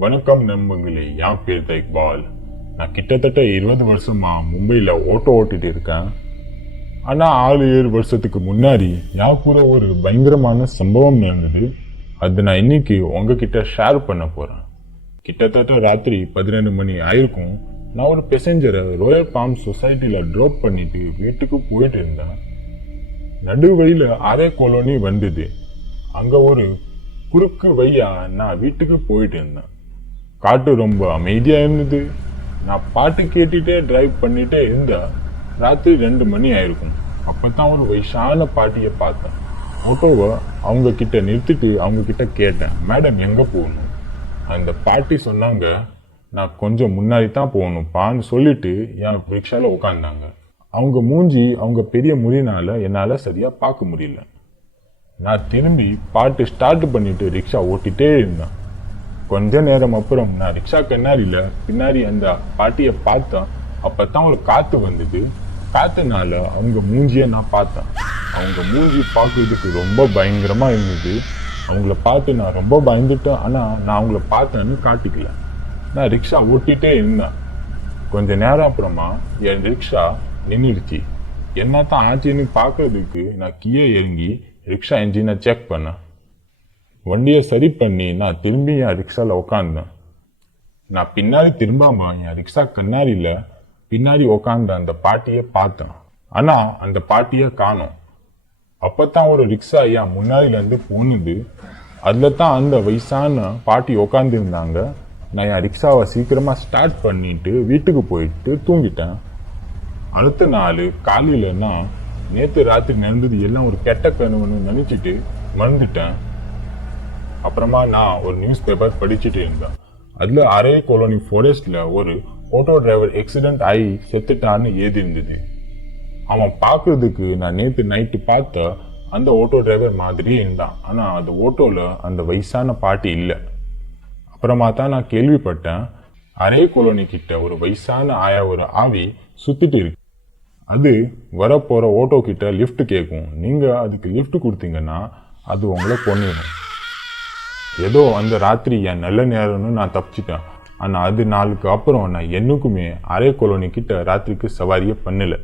வணக்கம் நண்பர்களே, என் பேர் இக்பால். நான் கிட்டத்தட்ட 20 வருஷமா மும்பையில் ஓட்டோ ஓட்டிட்டு இருக்கேன். ஆனால் 6-7 வருஷத்துக்கு முன்னாடி என் கூட ஒரு பயங்கரமான சம்பவம் நடந்தது. அது நான் இன்னைக்கு உங்ககிட்ட ஷேர் பண்ண போகிறேன். கிட்டத்தட்ட ராத்திரி 12 மணி ஆயிருக்கும். நான் ஒரு பேசஞ்சரை ராயல் பாம் சொசைட்டியில் ட்ராப் பண்ணிட்டு வீட்டுக்கு போயிட்டு இருந்தேன். நடு வழியில் அரே காலனி வந்தது. அங்கே ஒரு குறுக்கு வழியா நான் வீட்டுக்கு போயிட்டு இருந்தேன். காட்டு ரொம்ப அமைதியா இருந்தது. நான் பாட்டு கேட்டுட்டே டிரைவ் பண்ணிட்டே இருந்தா ராத்திரி 2 மணி ஆயிருக்கும். அப்பதான் ஒரு வயசான பாட்டியை பார்த்தேன். ஆட்டோவை அவங்க கிட்ட நிறுத்திட்டு அவங்க கிட்ட கேட்டேன், மேடம் எங்க போகணும்? அந்த பாட்டி சொன்னாங்க, நான் கொஞ்சம் முன்னாடி தான் போகணும்ப்பான்னு சொல்லிட்டு என் ரிக்ஷால உட்காந்தாங்க. அவங்க மூஞ்சி அவங்க பெரிய முறினால என்னால சரியா பார்க்க முடியல. நான் திரும்பி பாட்டு ஸ்டார்ட் பண்ணிட்டு ரிக்ஷா ஓட்டிட்டே இருந்தேன். கொஞ்ச நேரம் அப்புறம் நான் ரிக்ஷா கண்ணாடியில பின்னாடி அந்த பாட்டியை பார்த்தேன். அப்பதான் ஒரு காத்து வந்தது. காத்துனால அவங்க மூஞ்சிய நான் பார்த்தேன். அவங்க மூஞ்சி பார்க்கறதுக்கு ரொம்ப பயங்கரமா இருந்தது. அவங்கள பார்த்து நான் ரொம்ப பயந்துட்டேன். ஆனா நான் அவங்கள பார்த்தேன்னு காட்டிக்கல. நான் ரிக்ஷா ஓட்டிட்டே இருந்தேன். கொஞ்ச நேரம் அப்புறமா என் ரிக்ஷா நின்றுடுச்சு. என்னத்தான் ஆச்சுன்னு பார்க்கறதுக்கு நான் கீழே இறங்கி ரிக்ஷா என்ஜினை செக் பண்ணேன். வண்டியை சரி பண்ணி நான் திரும்பி என் ரிக்ஷாவில் உக்காந்தேன். நான் பின்னாடி திரும்பாம என் ரிக்ஷா கண்ணாடியில பின்னாடி உக்காந்த அந்த பாட்டியை பார்த்தேன். ஆனா அந்த பாட்டியை காணோம். அப்பதான் ஒரு ரிக்ஷா என் முன்னாடில இருந்து போனது. அதுல தான் அந்த வயசான பாட்டி உக்காந்து இருந்தாங்க. நான் என் ரிக்ஷாவை சீக்கிரமா ஸ்டார்ட் பண்ணிட்டு வீட்டுக்கு போயிட்டு தூங்கிட்டேன். அடுத்த நாள் காலையில நான் நேற்று ராத்திரி நடந்தது எல்லாம் ஒரு கெட்ட கனவுன்னு நினைச்சிட்டு மறந்துட்டேன். அப்புறமா நான் ஒரு நியூஸ் பேப்பர் படிச்சுட்டு இருந்தேன். அதுல அரே காலனி ஃபாரஸ்ட்ல ஒரு ஆட்டோ டிரைவர் ஆக்சிடென்ட் ஆகி செத்துட்டான்னு ஏதி இருந்தது. அவன் பார்க்கறதுக்கு நான் நேற்று நைட்டு பார்த்த அந்த ஆட்டோ டிரைவர் மாதிரியே இருந்தான். ஆனா அந்த ஆட்டோல அந்த வயசான பாட்டி இல்லை. அப்புறமா தான் நான் கேள்விப்பட்டேன், அரே காலனி கிட்ட ஒரு வயசான ஆயா ஒரு ஆவி சுத்திட்டு இருக்கு. அது வரப்போற ஆட்டோ கிட்ட லிஃப்ட் கேட்கும். நீங்க அதுக்கு லிஃப்ட் கொடுத்தீங்கன்னா அது உங்களை கொன்னிடும். ஏதோ அந்த ராத்திரி என் நல்ல நேரம்னு நான் தப்பிச்சிட்டேன். ஆனா அது நாளுக்கு அப்புறம் நான் என்னைக்குமே அரே காலனி கிட்ட ராத்திரிக்கு சவாரியே பண்ணல.